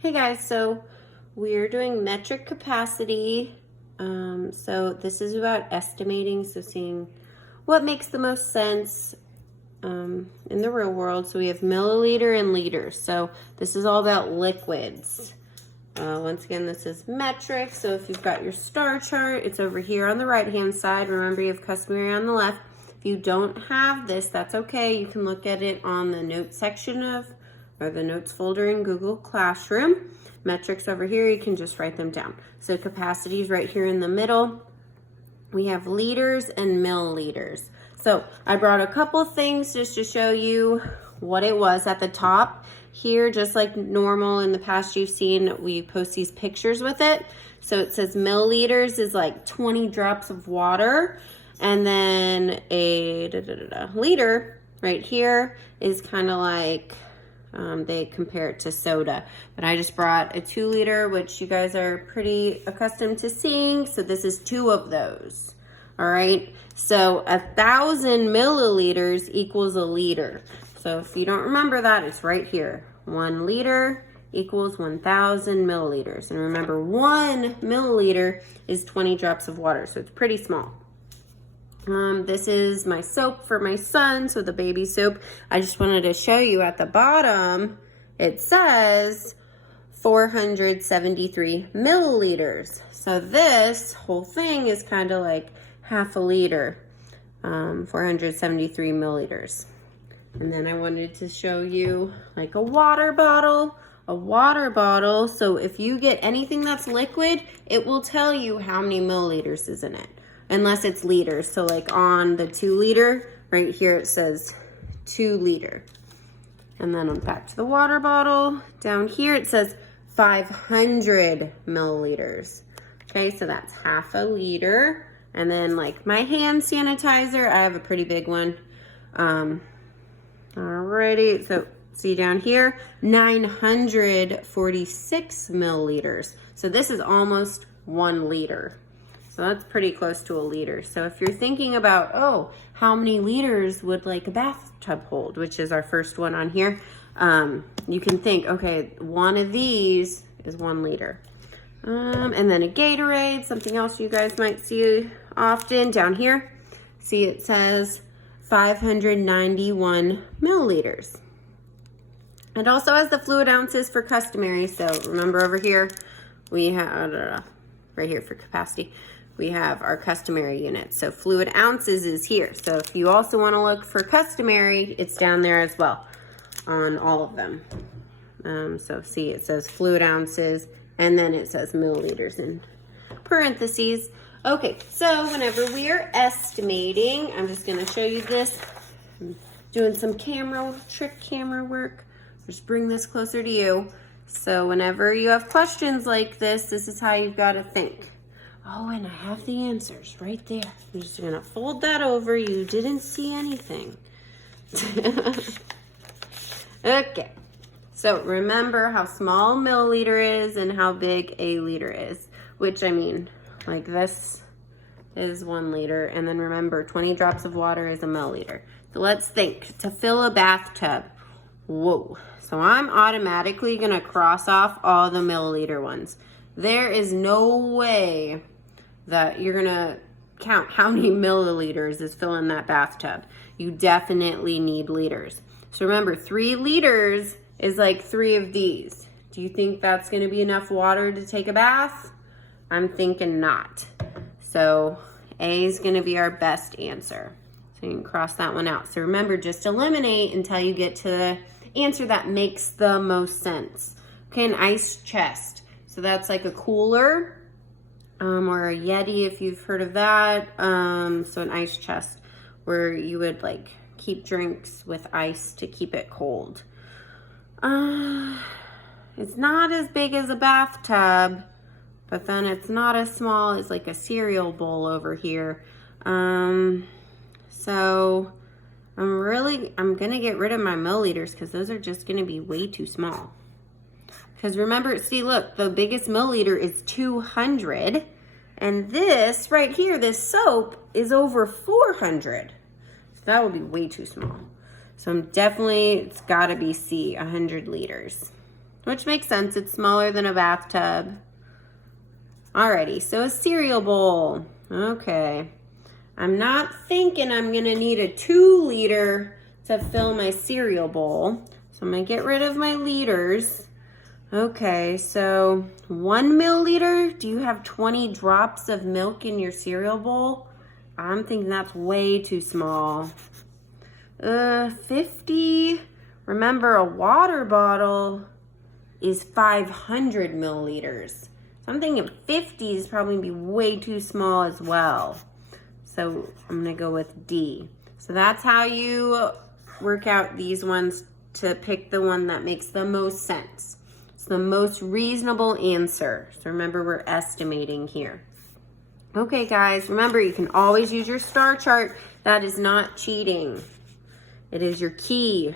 Hey guys, so we're doing metric capacity. So this is about estimating, so seeing what makes the most sense in the real world. So we have milliliter and liter. So this is all about liquids. Once again, this is metric. So if you've got your star chart, it's over here on the right-hand side. Remember, you have customary on the left. If you don't have this, that's okay. You can look at it on the notes section or the notes folder in Google Classroom. Metrics over here, you can just write them down. So capacity is right here in the middle. We have liters and milliliters. So I brought a couple things just to show you what it was at the top. Here, just like normal in the past you've seen, we post these pictures with it. So it says milliliters is like 20 drops of water. And then a liter right here is kind of like, they compare it to soda. But I just brought a 2 liter, which you guys are pretty accustomed to seeing. So this is 2 of those. All right. So 1,000 milliliters equals a liter. So if you don't remember that, it's right here. 1 liter equals 1,000 milliliters. And remember, 1 milliliter is 20 drops of water. So it's pretty small. This is my soap for my son, so the baby soap. I just wanted to show you at the bottom, it says 473 milliliters. So this whole thing is kind of like half a liter, 473 milliliters. And then I wanted to show you like a water bottle. So if you get anything that's liquid, it will tell you how many milliliters is in it. Unless it's liters. So like on the 2 liter, right here it says 2 liter. And then on back to the water bottle, down here it says 500 milliliters. Okay, so that's half a liter. And then like my hand sanitizer, I have a pretty big one. Alrighty, so see down here, 946 milliliters. So this is almost 1 liter. So that's pretty close to a liter. So if you're thinking about, oh, how many liters would like a bathtub hold, which is our first one on here, you can think, okay, one of these is 1 liter. And then a Gatorade, something else you guys might see often down here. See, it says 591 milliliters. It also has the fluid ounces for customary. So remember over here, we have, right here for capacity, we have our customary units. So fluid ounces is here. So if you also want to look for customary, it's down there as well on all of them. So see, it says fluid ounces, and then it says milliliters in parentheses. Okay, so whenever we are estimating, I'm just going to show you this. I'm doing some trick camera work. Just bring this closer to you. So whenever you have questions like this is how you've got to think. Oh, and I have the answers right there. I'm just going to fold that over. You didn't see anything. Okay. So remember how small a milliliter is and how big a liter is. Which, I mean, like this is 1 liter. And then remember, 20 drops of water is a milliliter. So let's think. To fill a bathtub. Whoa. So I'm automatically going to cross off all the milliliter ones. There is no way that you're going to count how many milliliters is filling that bathtub. You definitely need liters. So remember, 3 liters is like 3 of these. Do you think that's going to be enough water to take a bath? I'm thinking not. So A is going to be our best answer. So you can cross that one out. So remember, just eliminate until you get to the answer that makes the most sense. Okay, an ice chest. So that's like a cooler or a Yeti if you've heard of that. So an ice chest where you would like keep drinks with ice to keep it cold. It's not as big as a bathtub, but then it's not as small as like a cereal bowl over here. So I'm gonna get rid of my milliliters because those are just gonna be way too small. Because remember, see, look, the biggest milliliter is 200. And this right here, this soap, is over 400. So that would be way too small. So it's gotta be C, 100 liters. which makes sense. It's smaller than a bathtub. Alrighty, so a cereal bowl. Okay. I'm not thinking I'm gonna need a 2-liter to fill my cereal bowl. So I'm gonna get rid of my liters. Okay, so 1 milliliter, do you have 20 drops of milk in your cereal bowl? I'm thinking that's way too small. 50, remember a water bottle is 500 milliliters. So I'm thinking 50 is probably gonna be way too small as well. So I'm gonna go with D. So that's how you work out these ones to pick the one that makes the most sense. It's the most reasonable answer. So remember, we're estimating here. Okay guys, remember you can always use your star chart. That is not cheating. It is your key.